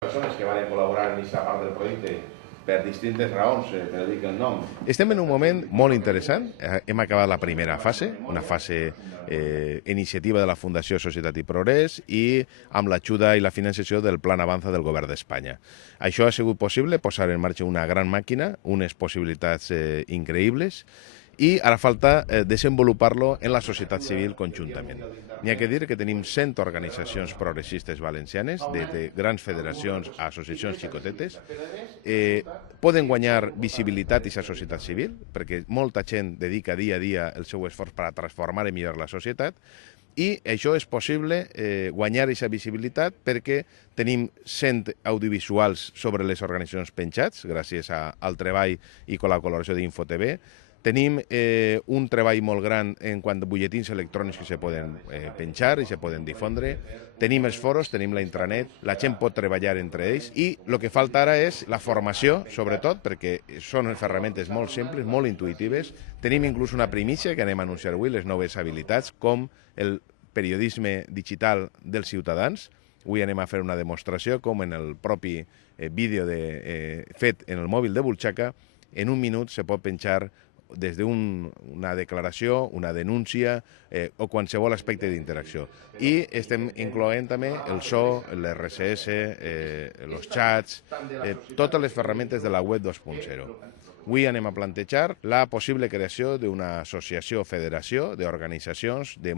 Persones que van col·laborar en aquesta part del projecte per distintes raons, però dic el nom. Estem en un moment molt interessant. Hem acabat la primera fase, una fase iniciativa de la Fundació Societat i Progrés i amb l'ajuda i la financiació del Plan Avanza del Govern d'Espanya. Això ha sigut possible posar en marxa una gran màquina, unes possibilitats increïbles, i ara falta desenvolupar-lo en la societat civil conjuntament. N'hi ha que dir que tenim 100 organitzacions progressistes valencianes, de grans federacions a associacions xicotetes. Poden guanyar visibilitat i la societat civil, perquè molta gent dedica dia a dia el seu esforç per a transformar i millorar la societat, i això és possible guanyar aquesta visibilitat perquè tenim 100 audiovisuals sobre les organitzacions penjats, gràcies al treball i a la col·laboració d'InfoTV. Tenim un treball molt gran en quant a butlletins electrònics que se poden penjar i se poden difondre. Tenim els foros, tenim la intranet, la gent pot treballar entre ells i el que falta ara és la formació, sobretot, perquè són ferramentes molt simples, molt intuïtives. Tenim inclús una primícia que anem a anunciar avui, les noves habilitats, com el periodisme digital dels ciutadans. Avui anem a fer una demostració com en el propi vídeo fet en el mòbil de butxaca, en un minut se pot penjar des d'una declaració, una denúncia o qualsevol aspecte d'interacció. I estem incloent també el so, l'RSS, els xats, totes les ferramentes de la web 2.0. Avui anem a plantejar la possible creació d'una associació o federació d'organitzacions de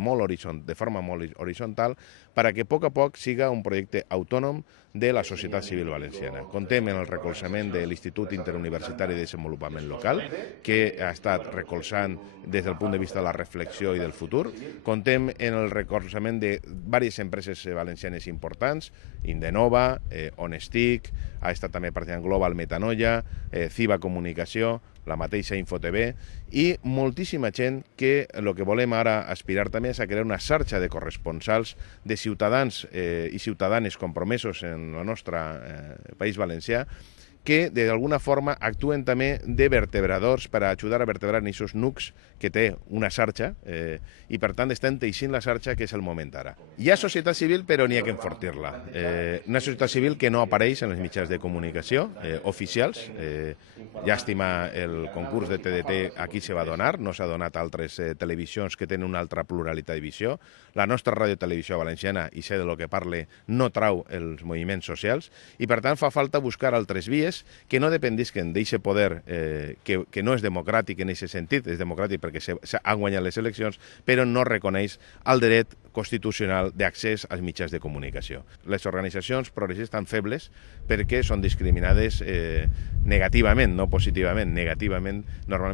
forma molt horitzontal perquè a poc siga un projecte autònom de la societat civil valenciana. Contem en el recolzament de l'Institut Interuniversitari de Desenvolupament Local, que ha estat recolzant des del punt de vista de la reflexió i del futur. Contem en el recolzament de diverses empreses valencianes importants, Indenova, Honestic, ha estat també participant Global Metanoia, Ciba Comunicació, la mateixa InfoTV, i moltíssima gent que el que volem ara aspirar també és a crear una xarxa de corresponsals de ciutadans i ciutadanes compromesos en el nostre país valencià que d'alguna forma actuen també de vertebradors per a ajudar a vertebrar aquests nucs que té una xarxa i per tant estem teixint la xarxa que és el moment ara. Hi ha societat civil però n'hi ha que enfortir-la. Una societat civil que no apareix en els mitjans de comunicació oficials. Llàstima el concurs de TDT aquí se va donar, no s'ha donat a altres televisions que tenen una altra pluralitat de visió. La nostra radiotelevisió valenciana, i sé de lo que parle, no trau els moviments socials i per tant fa falta buscar altres vies que no dependisquen d'aquest poder que no és democràtic en aquest sentit, és democràtic perquè s'han guanyat les eleccions, però no reconeix el dret constitucional d'accés als mitjans de comunicació. Les organitzacions progressistes estan febles perquè són discriminades negativament, no positivament, negativament normalment.